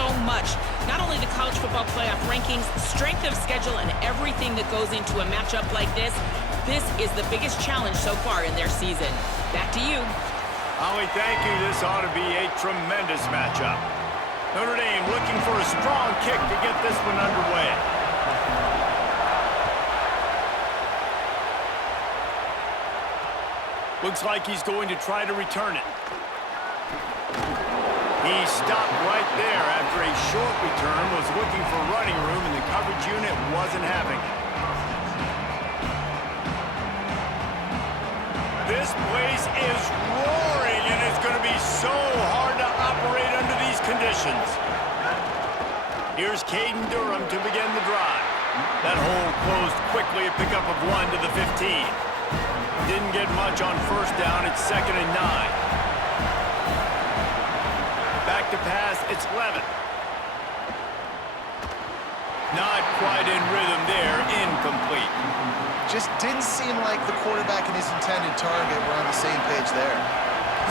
so much. Not only the college football playoff rankings, strength of schedule, and everything that goes into a matchup like this, this is the biggest challenge so far in their season. Back to you. Holly, thank you. This ought to be a tremendous matchup. Notre Dame looking for a strong kick to get this one underway. Looks like he's going to try to return it. He stopped right there after a short return, was looking for running room, and the coverage unit wasn't having it. This place is roaring, and it's going to be so hard to operate under these conditions. Here's Caden Durham to begin the drive. That hole closed quickly, a pickup of 1 to the 15. Didn't get much on first down. It's 2nd and 9. Back to pass. It's Levin. Not quite in rhythm there. Incomplete. Just didn't seem like the quarterback and his intended target were on the same page there.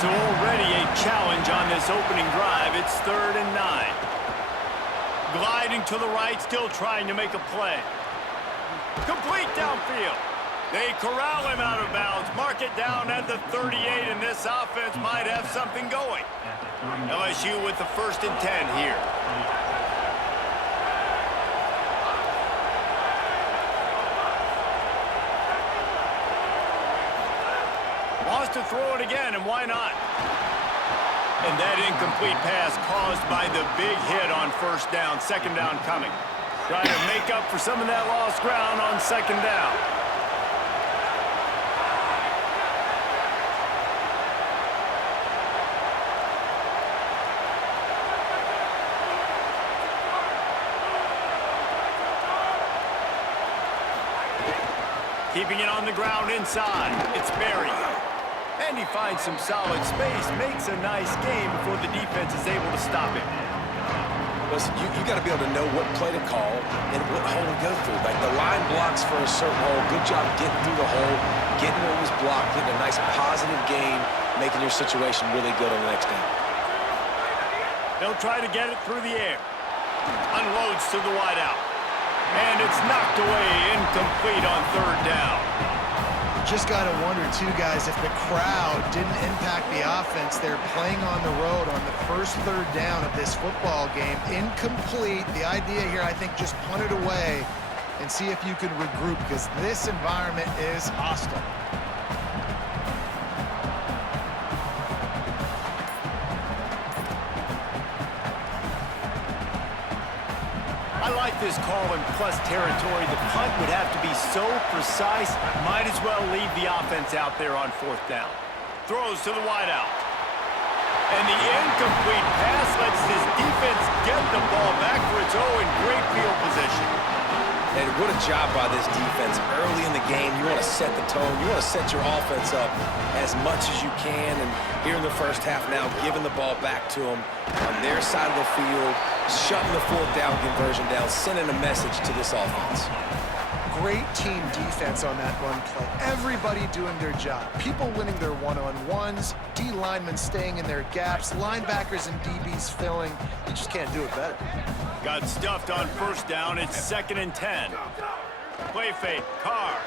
So already a challenge on this opening drive. It's 3rd and 9. Gliding to the right, still trying to make a play. Complete downfield. They corral him out of bounds, mark it down at the 38, and this offense might have something going. LSU with the 1st and 10 here. Wants to throw it again, and why not? And that incomplete pass caused by the big hit on first down, 2nd down coming. Trying to make up for some of that lost ground on 2nd down. Keeping it on the ground inside. It's Berry. And he finds some solid space, makes a nice game before the defense is able to stop him. Listen, you got to be able to know what play to call and what hole to go through. Like the line blocks for a certain hole. Good job getting through the hole, getting what was blocked, getting a nice positive gain, making your situation really good on the next down. They'll try to get it through the air. Unloads to the wideout. And it's knocked away, incomplete on 3rd down. Just got to wonder, too, guys, if the crowd didn't impact the offense. They're playing on the road on the first 3rd down of this football game. Incomplete. The idea here, I think, just punt it away and see if you can regroup, because this environment is hostile. I like this call in plus territory. The punt would have to be so precise, might as well leave the offense out there on 4th down. Throws to the wideout. And the incomplete pass lets this defense get the ball back for its own in great field position. And what a job by this defense. Early in the game, you want to set the tone. You want to set your offense up as much as you can. And here in the first half now, giving the ball back to them on their side of the field, shutting the 4th down conversion down, sending a message to this offense. Great team defense on that run play. Everybody doing their job. People winning their one-on-ones, D linemen staying in their gaps, linebackers and DBs filling. You just can't do it better. Got stuffed on first down. It's 2nd and 10. Play fake. Carr.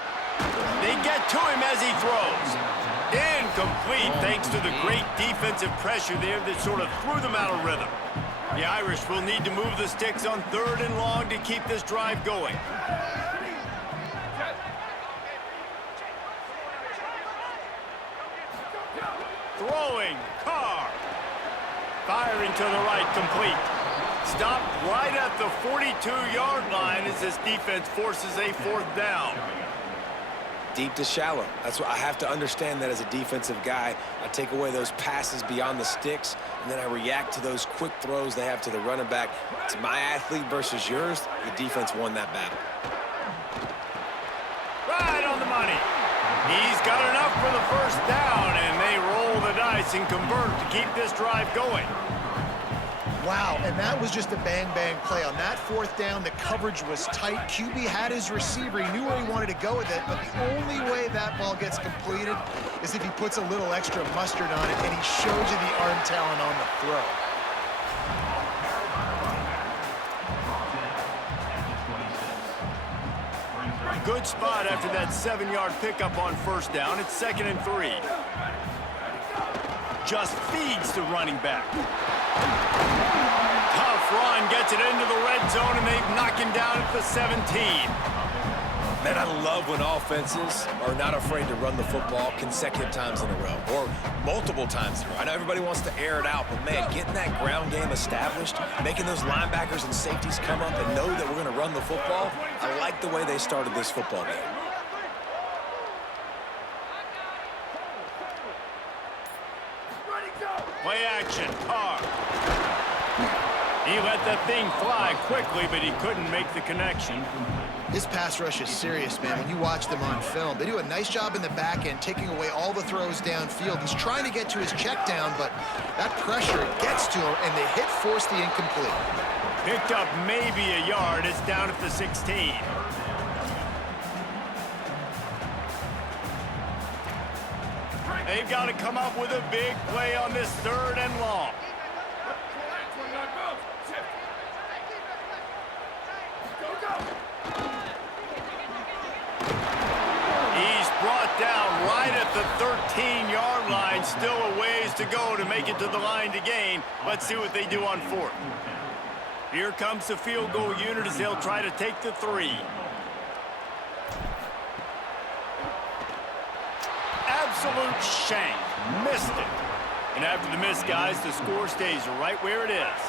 They get to him as he throws. Incomplete thanks to the great defensive pressure there that sort of threw them out of rhythm. The Irish will need to move the sticks on 3rd and long to keep this drive going. Throwing. Carr. Firing to the right, complete. Stopped right at the 42-yard line as this defense forces a 4th down. Deep to shallow. That's what I have to understand that as a defensive guy. I take away those passes beyond the sticks, and then I react to those quick throws they have to the running back. It's my athlete versus yours. The defense won that battle. Right on the money. He's got enough for the first down, and they roll the dice and convert to keep this drive going. Wow, and that was just a bang-bang play. On that 4th down, the coverage was tight. QB had his receiver. He knew where he wanted to go with it, but the only way that ball gets completed is if he puts a little extra mustard on it, and he shows you the arm talent on the throw. good spot after that 7-yard pickup on first down. It's 2nd and 3. Just feeds the running back. Tough run, gets it into the red zone, and they knock him down at the 17. Man, I love when offenses are not afraid to run the football consecutive times in a row or multiple times in a row. I know everybody wants to air it out, but, man, getting that ground game established, making those linebackers and safeties come up and know that we're going to run the football, I like the way they started this football game. Play action, Carr. He let that thing fly quickly, but he couldn't make the connection. This pass rush is serious, man. When you watch them on film, they do a nice job in the back end, taking away all the throws downfield. He's trying to get to his check down, but that pressure gets to him, and the hit forced the incomplete. Picked up maybe a yard. It's down at the 16. They've got to come up with a big play on this 3rd and long. He's brought down right at the 13-yard line. Still a ways to go to make it to the line to gain. Let's see what they do on 4th. Here comes the field goal unit as they'll try to take the 3. Absolute shank. Missed it. And after the miss, guys, the score stays right where it is.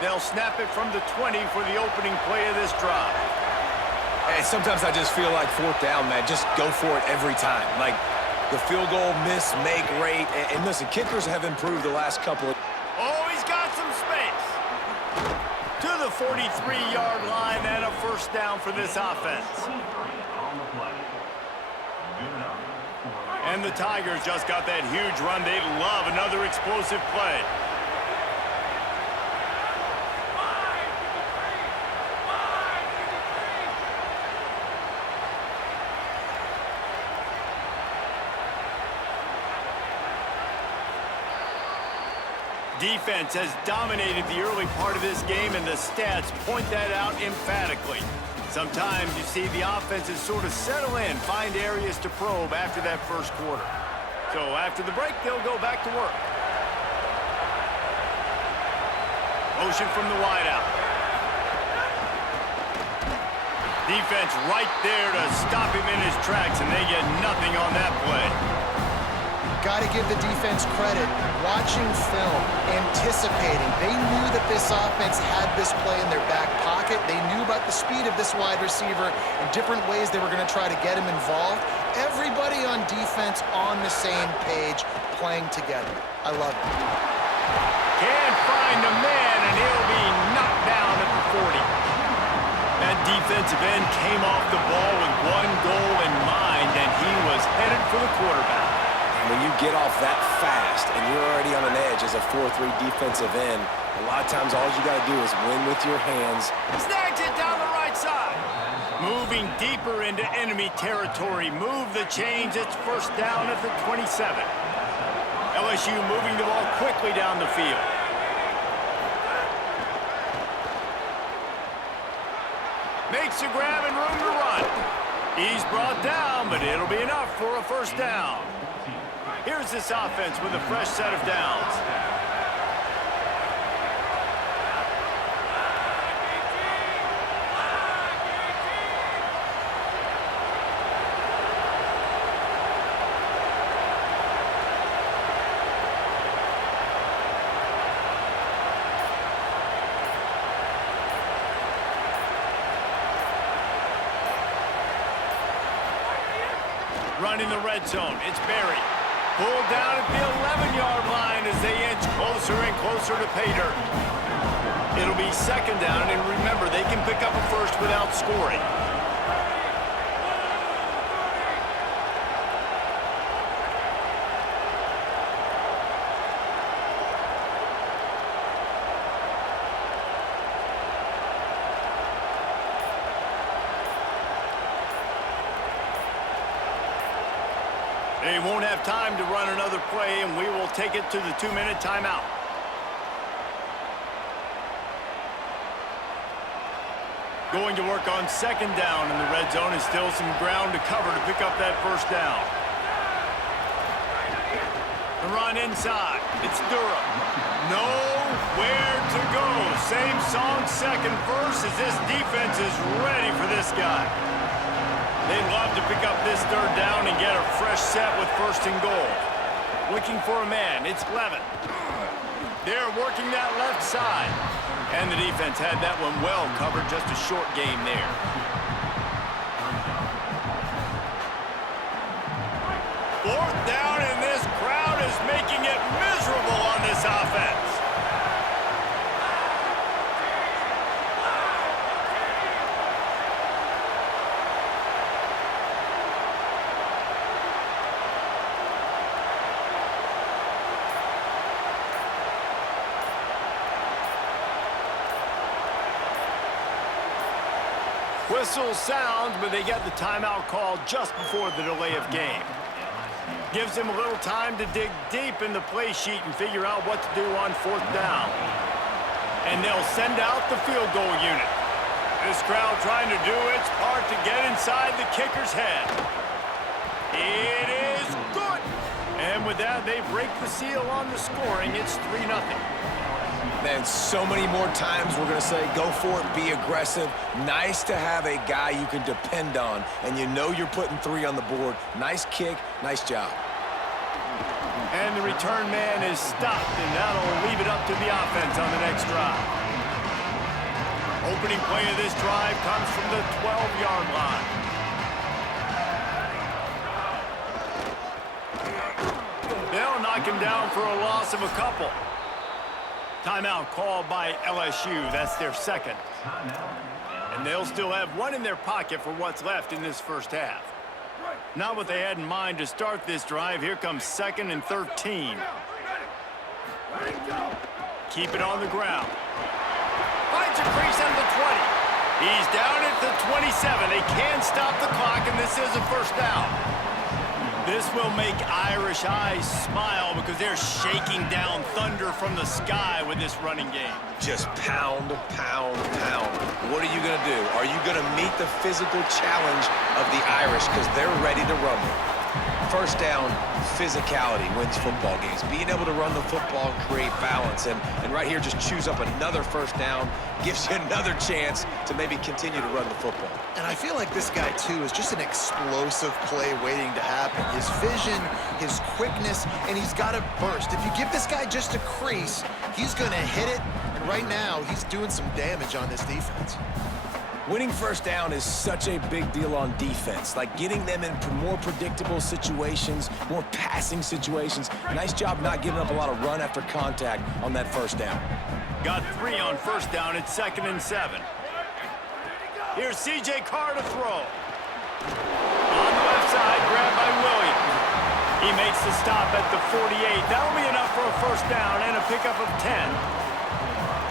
They'll snap it from the 20 for the opening play of this drive. Hey, sometimes I just feel like 4th down, man. Just go for it every time. Like the field goal miss, make rate. And listen, kickers have improved the last couple of... Oh, he's got some space. To the 43-yard line and a 1st down for this offense. And the Tigers just got that huge run. They'd love another explosive play. Defense has dominated the early part of this game, and the stats point that out emphatically. Sometimes you see the offenses sort of settle in, find areas to probe after that first quarter. So after the break, they'll go back to work. Motion from the wideout. Defense right there to stop him in his tracks, and they get nothing on that play. Got to give the defense credit. Watching film, anticipating. They knew that this offense had this play in their back pocket. They knew about the speed of this wide receiver and different ways they were going to try to get him involved. Everybody on defense on the same page, playing together. I love it. Can't find the man, and he'll be knocked down at the 40. That defensive end came off the ball with one goal in mind, and he was headed for the quarterback. When you get off that fast and you're already on an edge as a 4-3 defensive end, a lot of times all you got to do is win with your hands. Snags it down the right side. Moving deeper into enemy territory. Move the chains. It's 1st down at the 27. LSU moving the ball quickly down the field. Makes a grab and room to run. He's brought down, but it'll be enough for a 1st down. Here's this offense with a fresh set of downs. Running the red zone, it's Barry. Pulled down at the 11-yard line as they inch closer and closer to pay dirt. It'll be 2nd down, and remember, they can pick up a 1st without scoring. They won't have time to run another play, and we will take it to the 2-minute timeout. Going to work on second down in the red zone, and still some ground to cover to pick up that first down. The run inside. It's Durham. Nowhere to go. Same song, second verse, as this defense is ready for this guy. They'd love to pick up this third down and get a fresh set with first and goal. Looking for a man. It's Levin. They're working that left side. And the defense had that one well covered. Just a short game there. Fourth down, and this crowd is making it miserable on this offense. Whistle sounds, but they get the timeout called just before the delay of game. Gives them a little time to dig deep in the play sheet and figure out what to do on fourth down. And they'll send out the field goal unit. This crowd trying to do its part to get inside the kicker's head. It is good. And with that, they break the seal on the scoring. It's 3-0. Man, so many more times we're going to say, go for it, be aggressive. Nice to have a guy you can depend on, and you know you're putting 3 on the board. Nice kick, nice job. And the return man is stopped, and that'll leave it up to the offense on the next drive. Opening play of this drive comes from the 12-yard line. They'll knock him down for a loss of a couple. Timeout called by LSU. That's their second. And they'll still have one in their pocket for what's left in this first half. Not what they had in mind to start this drive. Here comes 2nd and 13. Keep it on the ground. Finds a crease under the 20. He's down at the 27. They can stop the clock, and this is a first down. This will make Irish eyes smile because they're shaking down thunder from the sky with this running game. Just pound, pound, pound. What are you going to do? Are you going to meet the physical challenge of the Irish because they're ready to rumble? First down, physicality wins football games. Being able to run the football and create balance. And right here, just choose up another first down, gives you another chance to maybe continue to run the football. And I feel like this guy, too, is just an explosive play waiting to happen. His vision, his quickness, and he's got a burst. If you give this guy just a crease, he's going to hit it. And right now, he's doing some damage on this defense. Winning first down is such a big deal on defense, like getting them in more predictable situations, more passing situations. Nice job not giving up a lot of run after contact on that first down. Got 3 on first down. It's 2nd and 7. Here's C.J. Carr to throw. On the left side, grabbed by Williams. He makes the stop at the 48. That'll be enough for a first down and a pickup of 10.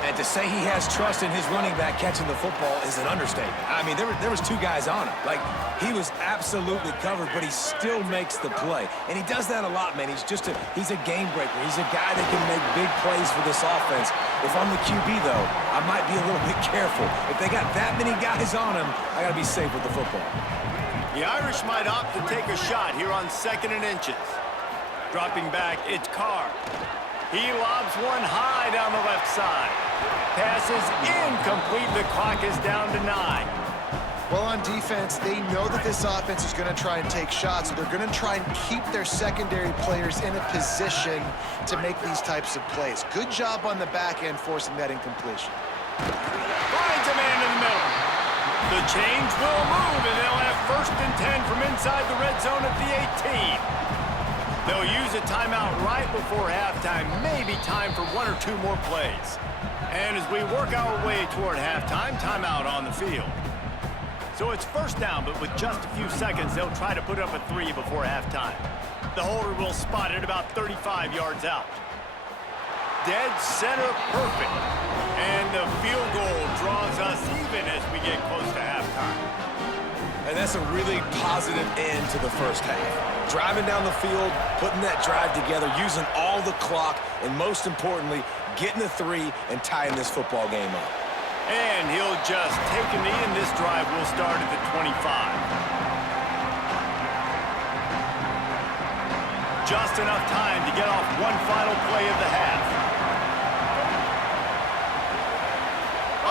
And to say he has trust in his running back catching the football is an understatement. I mean, there was 2 guys on him. Like, he was absolutely covered, but he still makes the play. And he does that a lot, man. He's a game breaker. He's a guy that can make big plays for this offense. If I'm the QB, though, I might be a little bit careful. If they got that many guys on him, I got to be safe with the football. The Irish might opt to take a shot here on 2nd and inches. Dropping back, it's Carr. He lobs one high down the left side. Pass is incomplete. The clock is down to 9. Well, on defense, they know that this offense is going to try and take shots, so they're going to try and keep their secondary players in a position to make these types of plays. Good job on the back end forcing that incompletion. Finds a man in the middle. The change will move, and they'll have 1st and 10 from inside the red zone at the 18. They'll use a timeout right before halftime, maybe time for 1 or 2 more plays. And as we work our way toward halftime, timeout on the field. So it's first down, but with just a few seconds, they'll try to put up a 3 before halftime. The holder will spot it about 35 yards out. Dead center perfect. And the field goal draws us even as we get close to halftime. And that's a really positive end to the first half. Driving down the field, putting that drive together, using all the clock, and most importantly, getting the 3 and tying this football game up. And he'll just take a knee, and this drive will start at the 25. Just enough time to get off one final play of the half.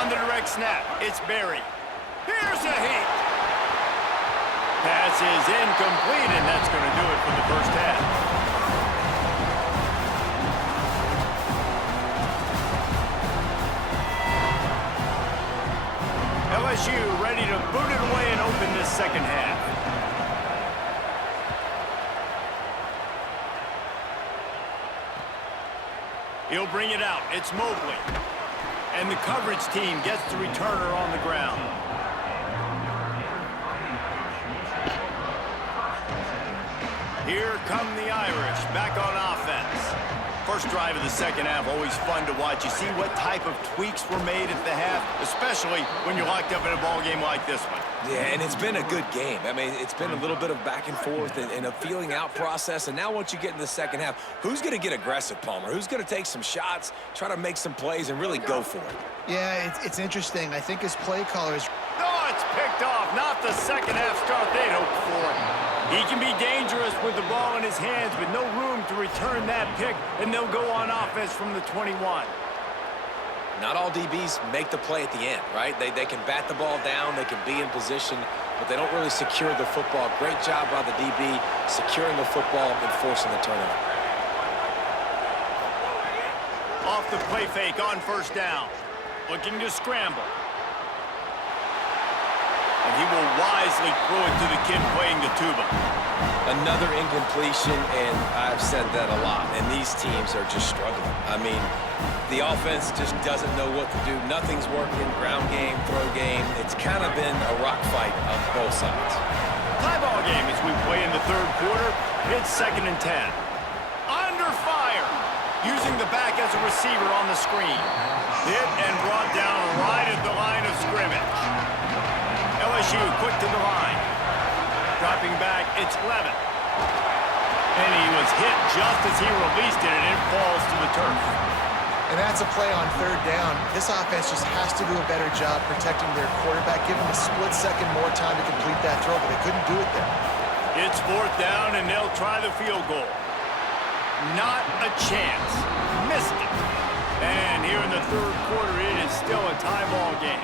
On the direct snap, it's Barry. Here's a hit. Pass is incomplete, and that's going to do it for the first half. LSU ready to boot it away and open this second half. He'll bring it out. It's Mobley. And the coverage team gets the returner on the ground. Here come the Irish back on offense. First drive of the second half, always fun to watch. You see what type of tweaks were made at the half, especially when you're locked up in a ball game like this one. Yeah, and it's been a good game. I mean, it's been a little bit of back and forth and a feeling out process. And now once you get in the second half, who's going to get aggressive, Palmer? Who's going to take some shots, try to make some plays, and really go for it? Yeah, it's interesting. I think his play callers... Oh, it's picked off. Not the second half start they'd hoped for. He can be dangerous with the ball in his hands, but no room to return that pick, and they'll go on offense from the 21. Not all DBs make the play at the end, right? They can bat the ball down, they can be in position, but they don't really secure the football. Great job by the DB securing the football and forcing the turnover. Off the play fake on first down. Looking to scramble. And he will wisely throw it to the kid playing the tuba. Another incompletion, and I've said that a lot, and these teams are just struggling. I mean, the offense just doesn't know what to do. Nothing's working. Ground game, throw game. It's kind of been a rock fight on both sides. Tie ball game as we play in the third quarter. It's 2nd and 10. Under fire. Using the back as a receiver on the screen. Hit and brought down right at the line of scrimmage. LSU quick to the line. Dropping back, it's Levin. And he was hit just as he released it, and it falls to the turf. And that's a play on third down. This offense just has to do a better job protecting their quarterback, give him a split second more time to complete that throw, but they couldn't do it there. It's 4th down, and they'll try the field goal. Not a chance. Missed it. And here in the third quarter, it is still a tie ball game.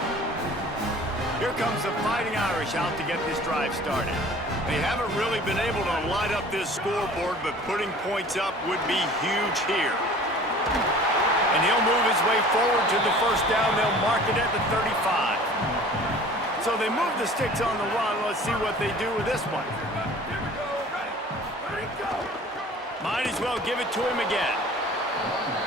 Here comes the Fighting Irish out to get this drive started. They haven't really been able to light up this scoreboard, but putting points up would be huge here. And he'll move his way forward to the first down. They'll mark it at the 35. So they move the sticks on the run. Let's see what they do with this one. Might as well give it to him again.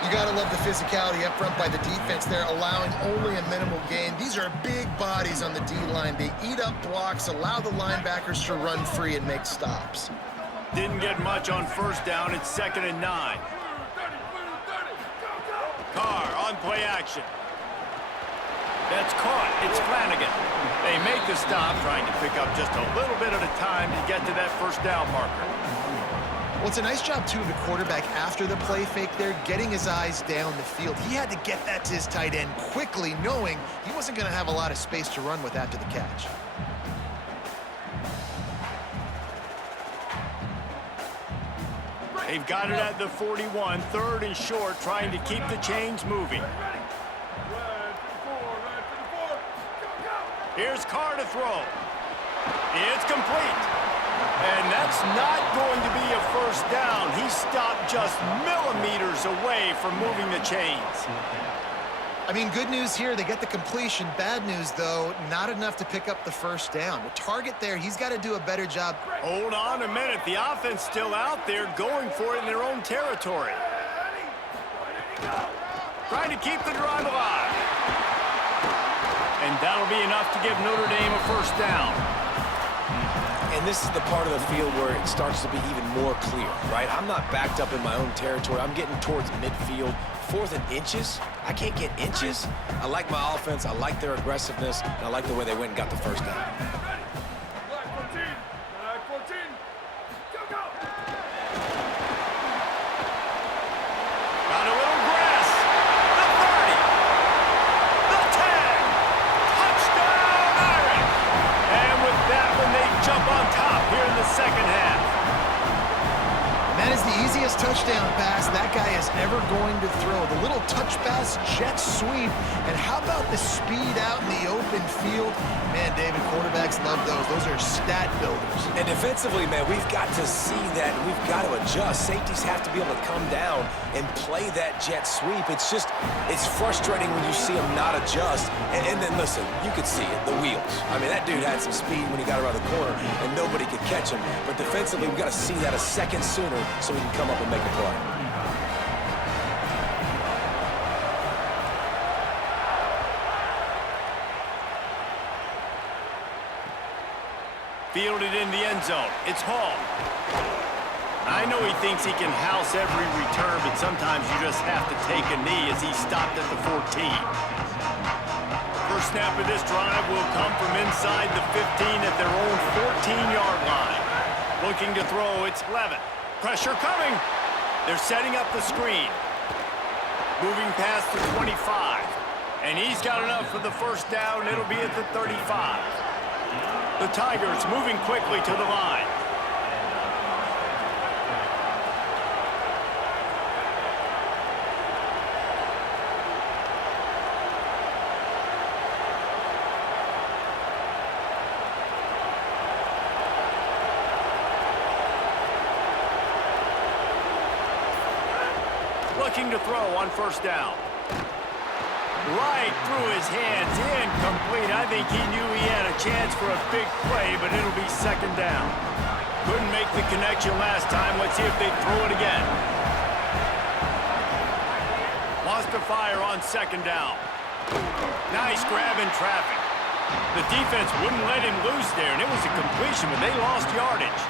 You got to love the physicality up front by the defense. They're allowing only a minimal gain. These are big bodies on the D-line. They eat up blocks, allow the linebackers to run free and make stops. Didn't get much on first down. It's 2nd and 9. Carr on play action. That's caught. It's Flanagan. They make the stop, trying to pick up just a little bit at a time to get to that first down marker. Well, it's a nice job, too, of the quarterback after the play fake there, getting his eyes down the field. He had to get that to his tight end quickly, knowing he wasn't going to have a lot of space to run with after the catch. They've got it at the 41, 3rd and short, trying to keep the chains moving. Here's Carr to throw. It's complete. And that's not going to be a first down. He stopped just millimeters away from moving the chains. I mean, good news here, they get the completion. Bad news, though, not enough to pick up the first down. The target there, he's got to do a better job. Hold on a minute. The offense still out there going for it in their own territory. Trying to keep the drive alive. And that'll be enough to give Notre Dame a first down. And this is the part of the field where it starts to be even more clear, right? I'm not backed up in my own territory. I'm getting towards midfield. 4th and inches. I can't get inches. I like my offense. I like their aggressiveness. And I like the way they went and got the first down. Got a little grass. The 30. The 10. biggest touchdown pass that guy is ever going to throw. The little touch pass, jet sweep, and how about the speed out in the open field? Man, David, quarterbacks love those. Those are stat builders. And defensively, man, we've got to see that. We've got to adjust. Safeties have to be able to come down and play that jet sweep. It's frustrating when you see him not adjust. And then, listen, you could see it, the wheels. I mean, that dude had some speed when he got around the corner, and nobody could catch him. But defensively, we've got to see that a second sooner so we can come up and make a play. Fielded in the end zone. It's Hall. I know he thinks he can house every return, but sometimes you just have to take a knee as he stopped at the 14. First snap of this drive will come from inside the 15 at their own 14-yard line. Looking to throw, it's Levitt. Pressure coming. They're setting up the screen. Moving past the 25. And he's got enough for the first down. It'll be at the 35. The Tigers moving quickly to the line. Looking to throw on first down. Right through his hands, incomplete. I think he knew he had a chance for a big play, but it'll be second down. Couldn't make the connection last time. Let's see if they throw it again. Wants to fire on second down. Nice grab in traffic. The defense wouldn't let him loose there, and it was a completion, but they lost yardage.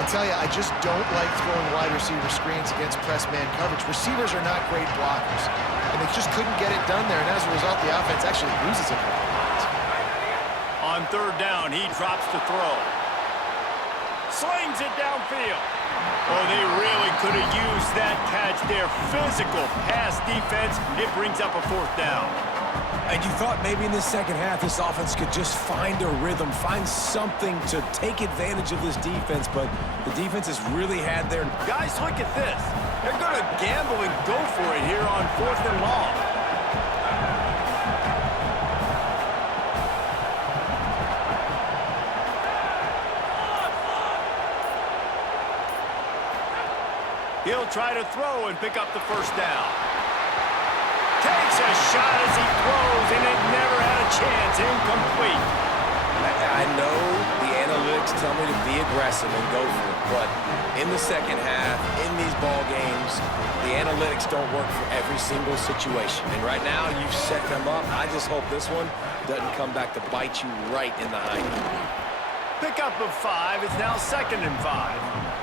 I'll tell you, I just don't like throwing wide receiver screens against press man coverage. Receivers are not great blockers, and they just couldn't get it done there, and as a result, the offense actually loses it. On third down, he drops to throw. Slings it downfield. Oh, they really could have used that catch there. Physical pass defense. It brings up a fourth down. And you thought maybe in the second half this offense could just find a rhythm, find something to take advantage of this defense, but the defense has really had their... Guys, look at this. They're going to gamble and go for it here on fourth and long. He'll try to throw and pick up the first down. Takes a shot as he throws, and it never had a chance. Incomplete. I know the analytics tell me to be aggressive and go for it, but in the second half, in these ball games, the analytics don't work for every single situation. And right now, you've set them up. I just hope this one doesn't come back to bite you right in the hind. Pickup of 5. It's now 2nd and 5.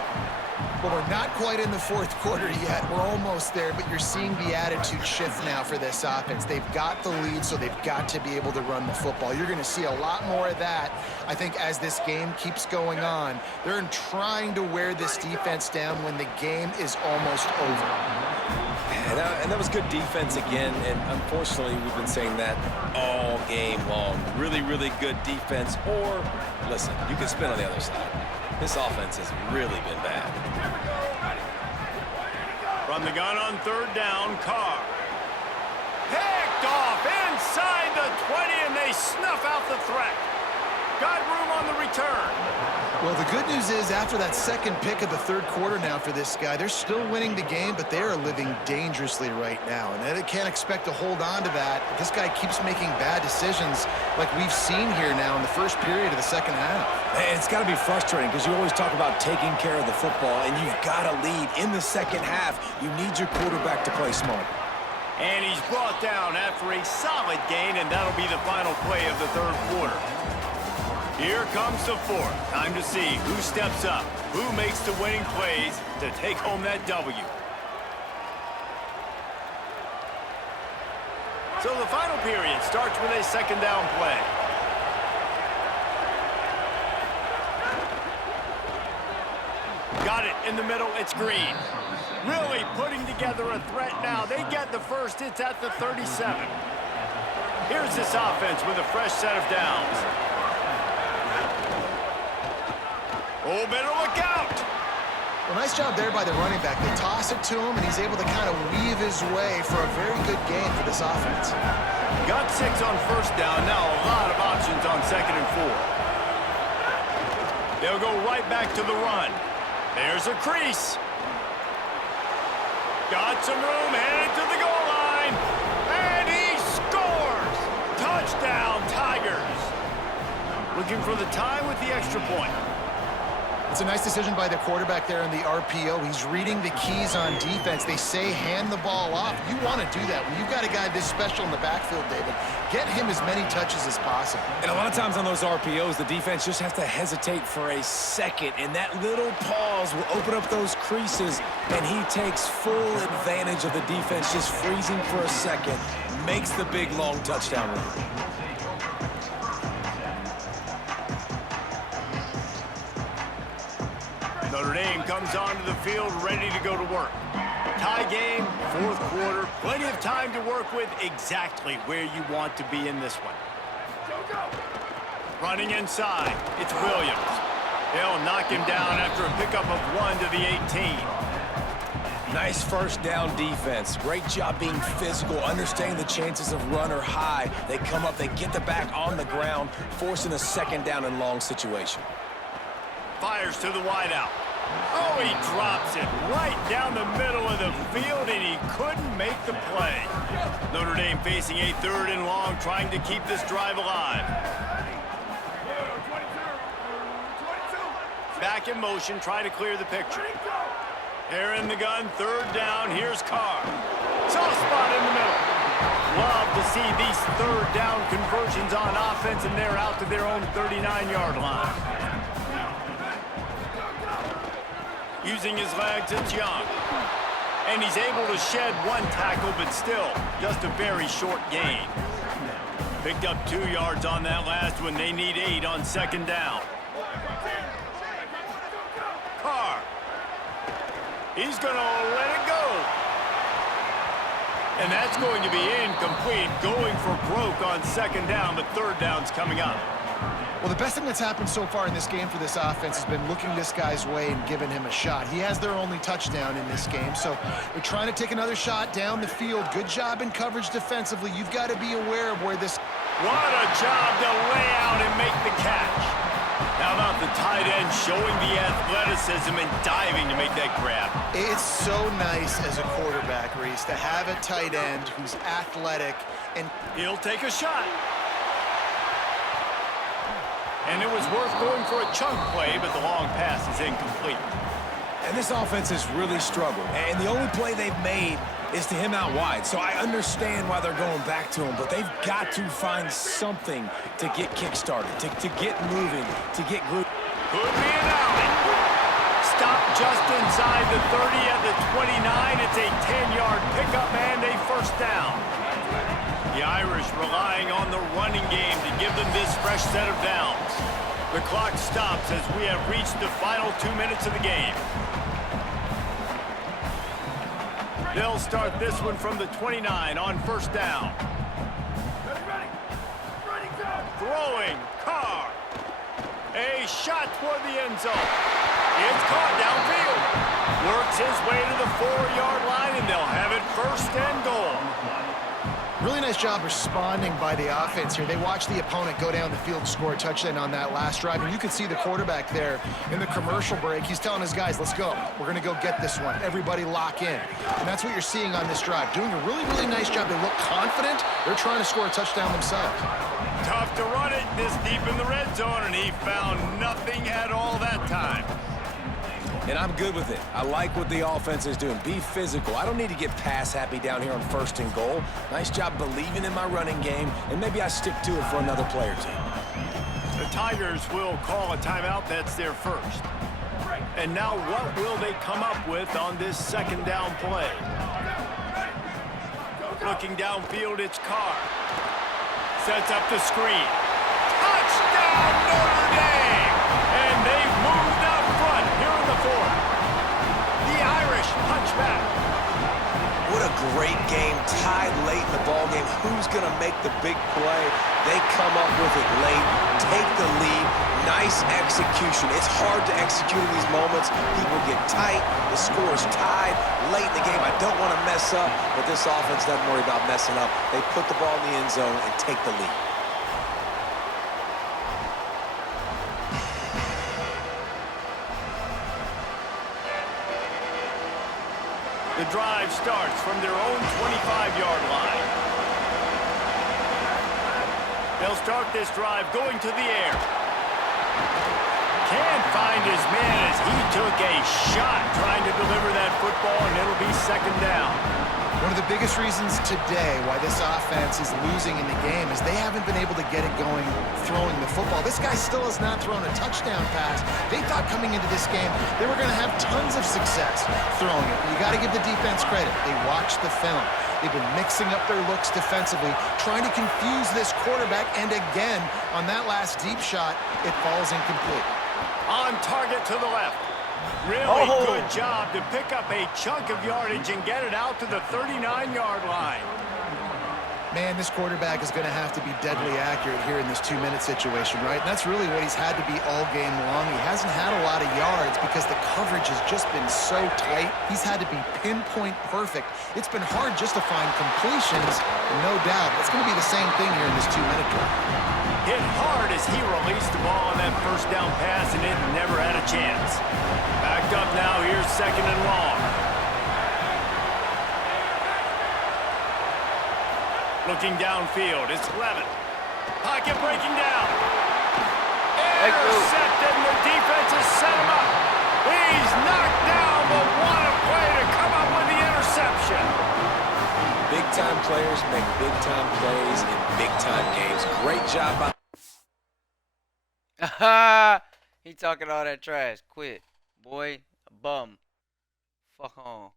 Well, we're not quite in the fourth quarter yet. We're almost there, but you're seeing the attitude shift now for this offense. They've got the lead, so they've got to be able to run the football. You're going to see a lot more of that, I think, as this game keeps going on. They're trying to wear this defense down when the game is almost over. And that was good defense again, and unfortunately, we've been saying that all game long. Really, really good defense, or, listen, you can spin on the other side. This offense has really been bad. From the gun on third down, Carr. Picked off inside the 20, and they snuff out the threat. Got room on the return. Well, the good news is after that second pick of the third quarter now for this guy, they're still winning the game, but they are living dangerously right now. And they can't expect to hold on to that. This guy keeps making bad decisions like we've seen here now in the first period of the second half. And it's got to be frustrating because you always talk about taking care of the football, and you've got to lead in the second half. You need your quarterback to play smart. And he's brought down after a solid gain, and that'll be the final play of the third quarter. Here comes the fourth. Time to see who steps up, who makes the winning plays to take home that W. So the final period starts with a second down play. Got it in the middle. It's Green. Really putting together a threat now. They get the first. It's at the 37. Here's this offense with a fresh set of downs. Oh, better look out. Well, nice job there by the running back. They toss it to him, and he's able to kind of weave his way for a very good gain for this offense. Got 6 on first down. Now a lot of options on 2nd and 4. They'll go right back to the run. There's a crease. Got some room, headed to the goal line. And he scores! Touchdown, Tigers. Looking for the tie with the extra point. It's a nice decision by the quarterback there in the RPO. He's reading the keys on defense. They say hand the ball off. You want to do that. When you've got a guy this special in the backfield, David, get him as many touches as possible. And a lot of times on those RPOs, the defense just have to hesitate for a second, and that little pause will open up those creases, and he takes full advantage of the defense just freezing for a second, makes the big, long touchdown run. Notre Dame comes onto the field ready to go to work. Tie game, 4th quarter, plenty of time to work with, exactly where you want to be in this one. Running inside, it's Williams. They'll knock him down after a pickup of 1 to the 18. Nice first down defense. Great job being physical, understanding the chances of run or high. They come up, they get the back on the ground, forcing a 2nd down and long situation. Fires to the wideout. Oh, he drops it right down the middle of the field, and he couldn't make the play. Notre Dame facing a 3rd and long, trying to keep this drive alive. Back in motion, try to clear the picture. Here in the gun, 3rd down, here's Carr. Soft spot in the middle. Love to see these 3rd down conversions on offense, and they're out to their own 39-yard line. Using his legs, it's Young. And he's able to shed 1 tackle, but still, just a very short gain. Picked up 2 yards on that last one. They need 8 on 2nd down. Carr. He's going to let it go. And that's going to be incomplete, going for broke on 2nd down, but 3rd down's coming up. Well, the best thing that's happened so far in this game for this offense has been looking this guy's way and giving him a shot. He has their only touchdown in this game, so they're trying to take another shot down the field. Good job in coverage defensively. You've got to be aware of where this... What a job to lay out and make the catch. How about the tight end showing the athleticism and diving to make that grab? It's so nice as a quarterback, Reese, to have a tight end who's athletic and... He'll take a shot. And it was worth going for a chunk play, but the long pass is incomplete. And this offense has really struggled. And the only play they've made is to him out wide. So I understand why they're going back to him, but they've got to find something to get kick-started, to get moving, to get group. Could be an alley. Stop just inside the 30 at the 29. It's a 10-yard pickup and a 1st down. The Irish relying on the running game to give them this fresh set of downs. The clock stops as we have reached the final 2 minutes of the game. They'll start this one from the 29 on 1st down. Throwing, Carr. A shot toward the end zone. It's caught downfield. Works his way to the 4-yard line, and they'll have it 1st and goal. Really nice job responding by the offense here. They watched the opponent go down the field and score a touchdown on that last drive, and you could see the quarterback there in the commercial break. He's telling his guys, let's go. We're going to go get this one. Everybody lock in. And that's what you're seeing on this drive. Doing a really, really nice job. They look confident. They're trying to score a touchdown themselves. Tough to run it this deep in the red zone, and he found nothing at all that time. And I'm good with it. I like what the offense is doing. Be physical. I don't need to get pass happy down here on 1st and goal. Nice job believing in my running game, and maybe I stick to it for another play or 2. The Tigers will call a timeout. That's their 1st. And now what will they come up with on this 2nd down play? Looking downfield, it's Carr. Sets up the screen. Touchdown, Notre Dame! And they've moved out front here in the 4th. The Irish punch back. What a great game, tied late in the ball game. Who's going to make the big play? They come up with it late, take the lead. Nice execution. It's hard to execute in these moments. People get tight. The score is tied late in the game. I don't want to mess up, but this offense doesn't worry about messing up. They put the ball in the end zone and take the lead. The drive starts from their own 25-yard line. They'll start this drive going to the air. Can't find his man as he took a shot trying to deliver that football, and it'll be second down. One of the biggest reasons today why this offense is losing in the game is they haven't been able to get it going throwing the football. This guy still has not thrown a touchdown pass. They thought coming into this game they were going to have tons of success throwing it. You got to give the defense credit. They watched the film. They've been mixing up their looks defensively, trying to confuse this quarterback, and again, on that last deep shot, it falls incomplete. On target to the left. Really good job to pick up a chunk of yardage and get it out to the 39-yard line. Man, this quarterback is going to have to be deadly accurate here in this 2-minute situation, right? And that's really what he's had to be all game long. He hasn't had a lot of yards because the coverage has just been so tight. He's had to be pinpoint perfect. It's been hard just to find completions, and no doubt it's going to be the same thing here in this 2-minute drive. Hit hard as he released the ball on that first down pass, and it never had a chance. Backed up now, here's second and long. Looking downfield, it's Levin. Pocket breaking down. Intercepted, and the defense has set him up. He's knocked down, but what a play to come up with the interception. Big-time players make big-time plays in big-time games. Great job by... He talking all that trash. Quit. Boy, a bum. Fuck on.